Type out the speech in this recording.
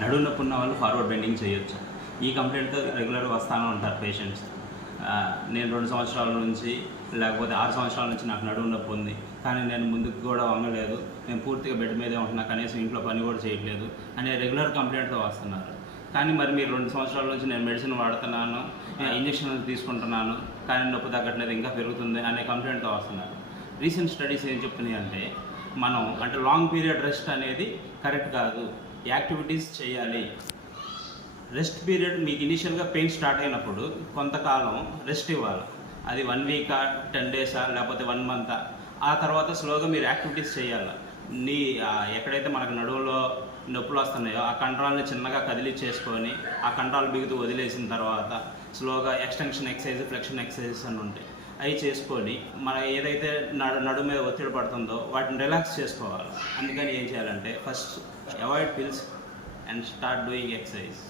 నడుము నొప్పి ఉన్న వాళ్ళు ఫార్వర్డ్ బెండింగ్ చేయొచ్చు. ఈ కంప్లైంట్తో రెగ్యులర్గా వస్తూనే ఉంటారు పేషెంట్స్. నేను 2 సంవత్సరాల నుంచి లేకపోతే 6 సంవత్సరాల నుంచి నాకు నడుము నొప్పి ఉంది, కానీ నేను ముందుకు కూడా వంగలేదు, నేను పూర్తిగా బెడ్ మీదే ఉంటున్నా, కనీసం ఇంట్లో పని కూడా చేయట్లేదు అనే రెగ్యులర్ కంప్లైంట్తో వస్తున్నారు. కానీ మరి మీరు 2 సంవత్సరాల నుంచి నేను మెడిసిన్ వాడుతున్నాను, ఇంజక్షన్లు తీసుకుంటున్నాను, కానీ నొప్పి తగ్గట్లేదు, ఇంకా పెరుగుతుంది అనే కంప్లైంట్తో వస్తున్నారు. రీసెంట్ స్టడీస్ ఏం చెప్తున్నాయి అంటే లాంగ్ పీరియడ్ రెస్ట్ అనేది కరెక్ట్ కాదు, యాక్టివిటీస్ చేయాలి. రెస్ట్ పీరియడ్ మీకు ఇనిషియల్గా పెయిన్ స్టార్ట్ అయినప్పుడు కొంతకాలం రెస్ట్ ఇవ్వాలి. అది 1 వీకా, 10 డేసా, లేకపోతే 1 మంతా. ఆ తర్వాత స్లోగా మీరు యాక్టివిటీస్ చేయాలి. ఎక్కడైతే మనకు నడువులో నొప్పులు వస్తున్నాయో ఆ కండరాలని చిన్నగా కదిలి చేసుకొని ఆ కండరాలు బిగుతూ వదిలేసిన తర్వాత స్లోగా ఎక్స్టెన్షన్ ఎక్సర్సైజ్, ఫ్లెక్షన్ ఎక్సర్సైజెస్ అని ఉంటాయి, అవి చేసుకొని మన ఏదైతే నడుము మీద ఒత్తిడి పడుతుందో వాటిని రిలాక్స్ చేసుకోవాలి. అందుకని ఏం చేయాలంటే first avoid pills and start doing exercise.